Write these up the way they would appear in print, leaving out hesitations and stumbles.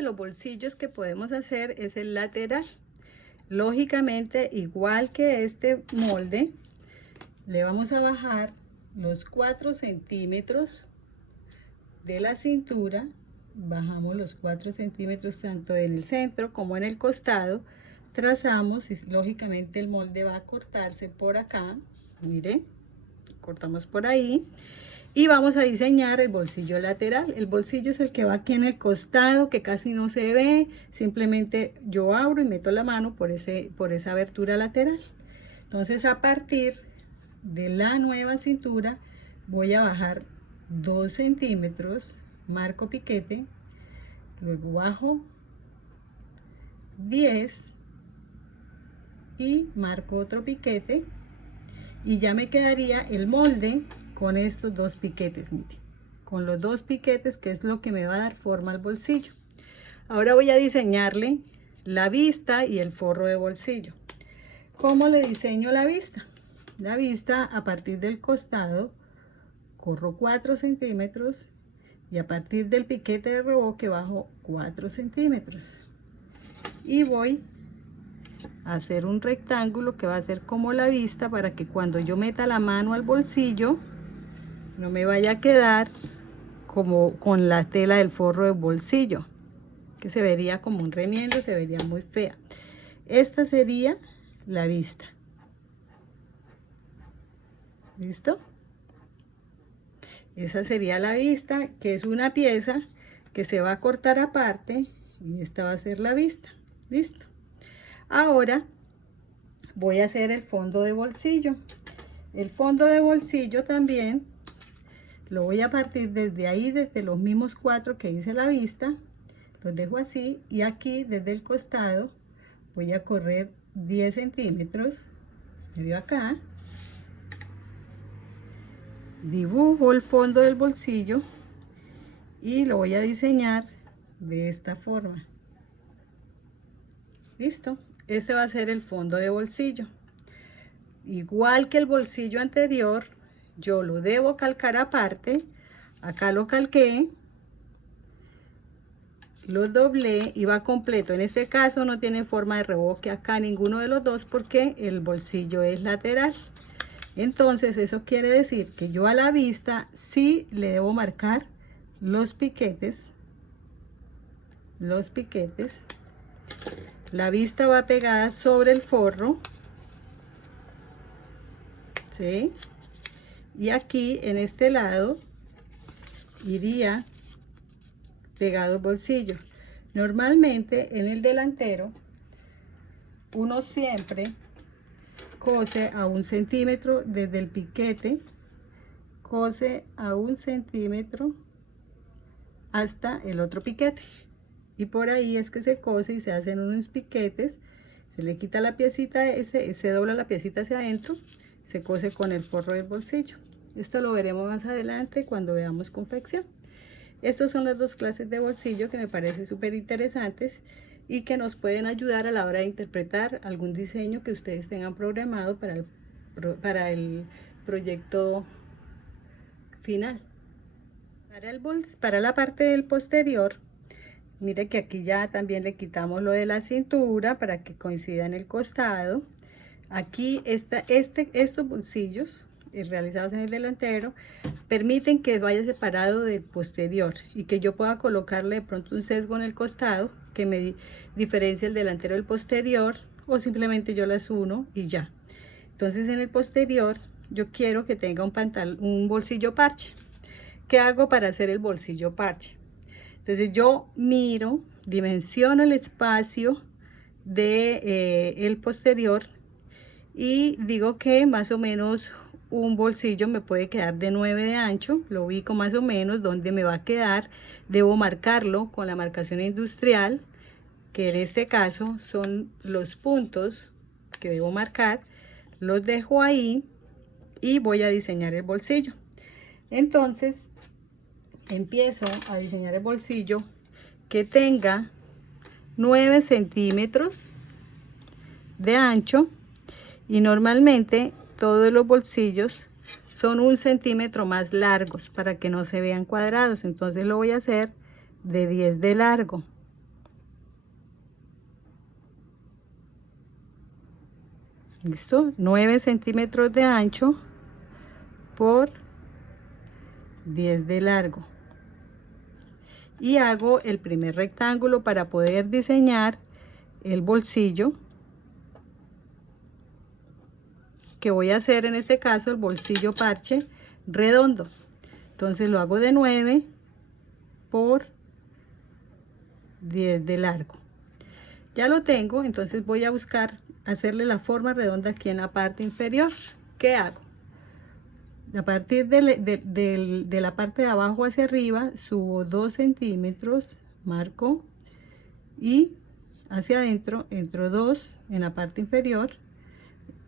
de los bolsillos que podemos hacer es el lateral. Lógicamente, igual que este molde, le vamos a bajar los 4 centímetros de la cintura. Bajamos los 4 centímetros tanto en el centro como en el costado. Trazamos y lógicamente el molde va a cortarse por acá. Mire, cortamos por ahí. Y vamos a diseñar el bolsillo lateral. El bolsillo es el que va aquí en el costado, que casi no se ve. Simplemente yo abro y meto la mano por esa abertura lateral. Entonces, a partir de la nueva cintura voy a bajar 2 centímetros, marco piquete, luego bajo 10 y marco otro piquete, y ya me quedaría el molde con estos 2 piquetes, mire, con los 2 piquetes, que es lo que me va a dar forma al bolsillo. Ahora voy a diseñarle la vista y el forro de bolsillo. ¿Cómo le diseño la vista? La vista, a partir del costado corro 4 centímetros y a partir del piquete de reboque bajo 4 centímetros y voy a hacer un rectángulo que va a ser como la vista, para que cuando yo meta la mano al bolsillo no me vaya a quedar como con la tela del forro del bolsillo, que se vería como un remiendo, se vería muy fea. Esta sería la vista. ¿Listo? Esa sería la vista, que es una pieza que se va a cortar aparte, y esta va a ser la vista. Listo. Ahora voy a hacer el fondo de bolsillo. El fondo de bolsillo también lo voy a partir desde ahí, desde los mismos 4 que hice la vista, los dejo así, y aquí desde el costado voy a correr 10 centímetros, medio acá, dibujo el fondo del bolsillo y lo voy a diseñar de esta forma. Listo, este va a ser el fondo de bolsillo. Igual que el bolsillo anterior, yo lo debo calcar aparte. Acá lo calqué, lo doblé y va completo. En este caso no tiene forma de reboque acá ninguno de los dos, porque el bolsillo es lateral. Entonces eso quiere decir que yo a la vista sí le debo marcar los piquetes. La vista va pegada sobre el forro, ¿sí? Y aquí en este lado iría pegado el bolsillo. Normalmente en el delantero uno siempre cose a 1 centímetro desde el piquete, cose a 1 centímetro hasta el otro piquete, y por ahí es que se cose y se hacen unos piquetes. Se le quita la piecita, se dobla la piecita hacia adentro, se cose con el forro del bolsillo. Esto lo veremos más adelante cuando veamos confección. Estas son las 2 clases de bolsillo que me parecen súper interesantes y que nos pueden ayudar a la hora de interpretar algún diseño que ustedes tengan programado para el proyecto final. Para la parte del posterior, mire que aquí ya también le quitamos lo de la cintura para que coincida en el costado. Aquí estos bolsillos realizados en el delantero permiten que vaya separado del posterior y que yo pueda colocarle de pronto un sesgo en el costado que me diferencia el delantero del posterior, o simplemente yo las uno y ya. Entonces en el posterior yo quiero que tenga un bolsillo parche. ¿Qué hago para hacer el bolsillo parche? Entonces yo miro, dimensiono el espacio de el posterior y digo que más o menos un bolsillo me puede quedar de 9 de ancho. Lo ubico más o menos donde me va a quedar. Debo marcarlo con la marcación industrial, que en este caso son los puntos que debo marcar. Los dejo ahí y voy a diseñar el bolsillo. Entonces empiezo a diseñar el bolsillo que tenga 9 centímetros de ancho, y normalmente todos los bolsillos son 1 centímetro más largos para que no se vean cuadrados. Entonces lo voy a hacer de 10 de largo. ¿Listo? 9 centímetros de ancho por 10 de largo. Y hago el primer rectángulo para poder diseñar el bolsillo, que voy a hacer en este caso el bolsillo parche redondo. Entonces lo hago de 9 por 10 de largo. Ya lo tengo, entonces voy a buscar hacerle la forma redonda aquí en la parte inferior. ¿Qué hago? A partir de la parte de abajo hacia arriba subo 2 centímetros, marco, y hacia adentro entro 2 en la parte inferior.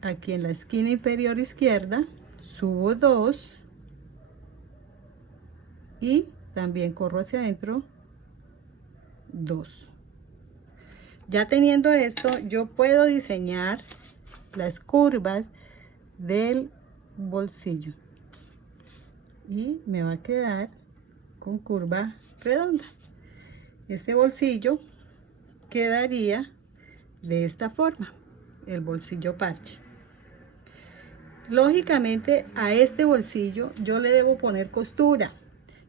Aquí en la esquina inferior izquierda subo 2 y también corro hacia adentro 2. Ya teniendo esto, yo puedo diseñar las curvas del bolsillo y me va a quedar con curva redonda. Este bolsillo quedaría de esta forma, el bolsillo parche. Lógicamente a este bolsillo yo le debo poner costura.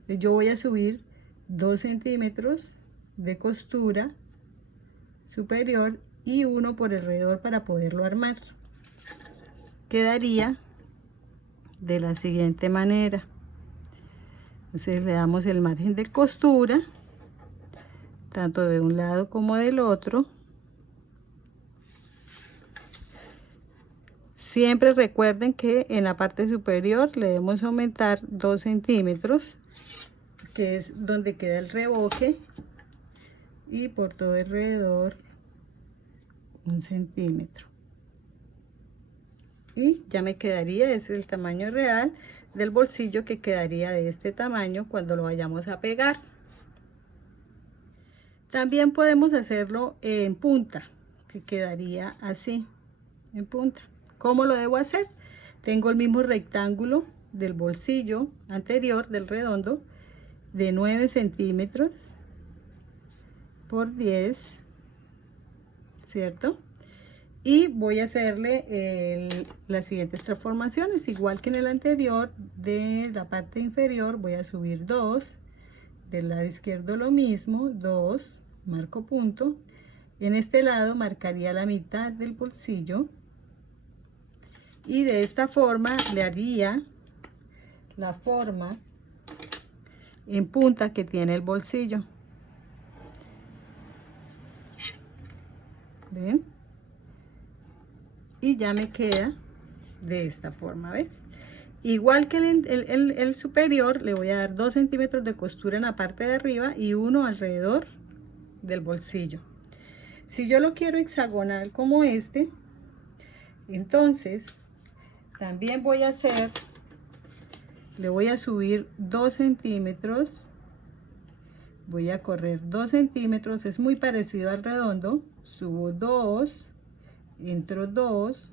Yo voy a subir 2 centímetros de costura superior y 1 por alrededor para poderlo armar. Quedaría de la siguiente manera. Entonces le damos el margen de costura tanto de un lado como del otro. Siempre recuerden que en la parte superior le debemos aumentar 2 centímetros, que es donde queda el reboque, y por todo alrededor 1 centímetro. Y ya me quedaría, ese es el tamaño real del bolsillo, que quedaría de este tamaño cuando lo vayamos a pegar. También podemos hacerlo en punta, que quedaría así, en punta. ¿Cómo lo debo hacer? Tengo el mismo rectángulo del bolsillo anterior, del redondo, de 9 centímetros por 10, ¿cierto? Y voy a hacerle las siguientes transformaciones, igual que en el anterior. De la parte inferior voy a subir 2, del lado izquierdo lo mismo, 2, marco punto. En este lado marcaría la mitad del bolsillo y de esta forma le haría la forma en punta que tiene el bolsillo. ¿Ven? Y ya me queda de esta forma, ¿ves? Igual que el superior, le voy a dar 2 centímetros de costura en la parte de arriba y 1 alrededor del bolsillo. Si yo lo quiero hexagonal como este, entonces también voy a hacer, le voy a subir 2 centímetros, voy a correr 2 centímetros, es muy parecido al redondo, subo 2, entro 2,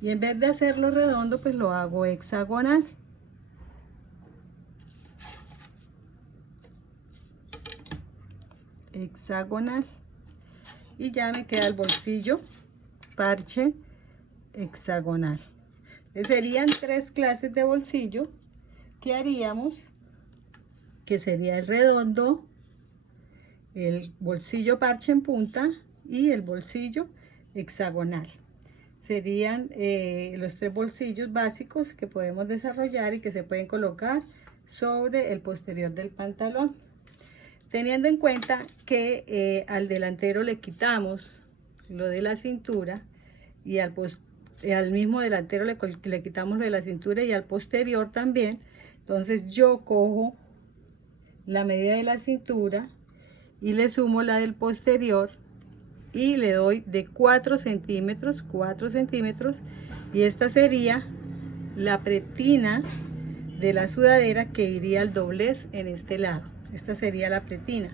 y en vez de hacerlo redondo pues lo hago hexagonal. Hexagonal, y ya me queda el bolsillo parche hexagonal. Serían 3 clases de bolsillo que haríamos, que sería el redondo, el bolsillo parche en punta y el bolsillo hexagonal. Serían los 3 bolsillos básicos que podemos desarrollar y que se pueden colocar sobre el posterior del pantalón, teniendo en cuenta que al delantero le quitamos lo de la cintura y al mismo delantero le quitamos lo de la cintura y al posterior también. Entonces yo cojo la medida de la cintura y le sumo la del posterior y le doy de 4 centímetros, y esta sería la pretina de la sudadera que iría al doblez en este lado. Esta sería la pretina,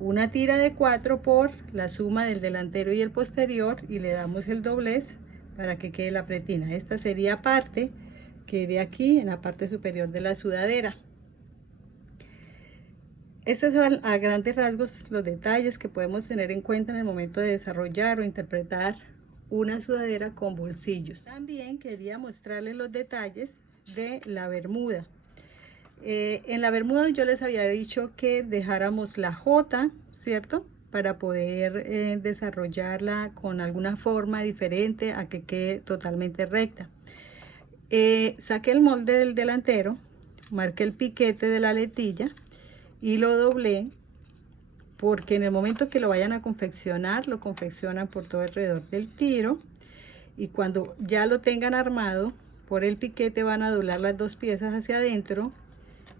una tira de 4 por la suma del delantero y el posterior, y le damos el doblez para que quede la pretina. Esta sería parte que iría aquí en la parte superior de la sudadera. Estos son a grandes rasgos los detalles que podemos tener en cuenta en el momento de desarrollar o interpretar una sudadera con bolsillos. También quería mostrarles los detalles de la bermuda. En la bermuda yo les había dicho que dejáramos la J, ¿cierto? Para poder desarrollarla con alguna forma diferente a que quede totalmente recta. Saqué el molde del delantero, marqué el piquete de la letilla y lo doblé, porque en el momento que lo vayan a confeccionar, lo confeccionan por todo alrededor del tiro, y cuando ya lo tengan armado, por el piquete van a doblar las dos piezas hacia adentro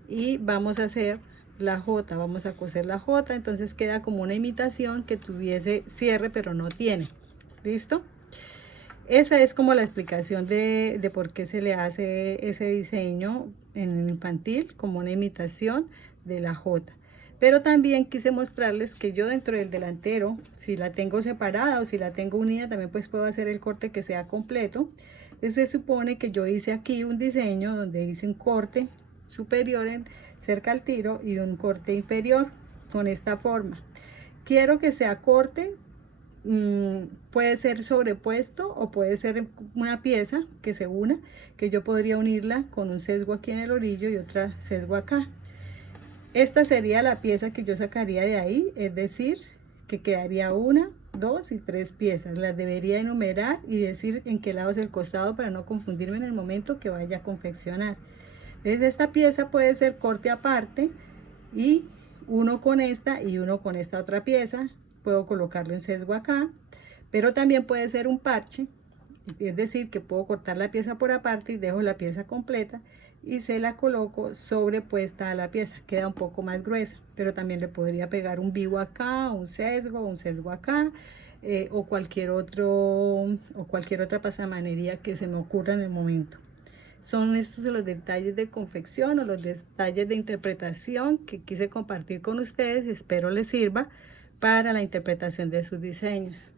y vamos a hacer la J, vamos a coser la J, entonces queda como una imitación que tuviese cierre pero no tiene. ¿Listo? Esa es como la explicación de por qué se le hace ese diseño en el infantil, como una imitación de la J. Pero también quise mostrarles que yo dentro del delantero, si la tengo separada o si la tengo unida, también pues puedo hacer el corte que sea completo. Eso se supone que yo hice aquí un diseño donde hice un corte superior cerca al tiro y un corte inferior con esta forma. Quiero que sea corte, puede ser sobrepuesto o puede ser una pieza que se una, que yo podría unirla con un sesgo aquí en el orillo y otra sesgo acá. Esta sería la pieza que yo sacaría de ahí, es decir, que quedaría 1, 2 y 3 piezas. Las debería enumerar y decir en qué lado es el costado para no confundirme en el momento que vaya a confeccionar. Entonces esta pieza puede ser corte aparte y uno con esta y uno con esta otra pieza. Puedo colocarlo en sesgo acá, pero también puede ser un parche, es decir, que puedo cortar la pieza por aparte y dejo la pieza completa y se la coloco sobrepuesta a la pieza, queda un poco más gruesa, pero también le podría pegar un vivo acá, un sesgo acá, o cualquier otra pasamanería que se me ocurra en el momento. Son estos los detalles de confección o los detalles de interpretación que quise compartir con ustedes. Espero les sirva para la interpretación de sus diseños.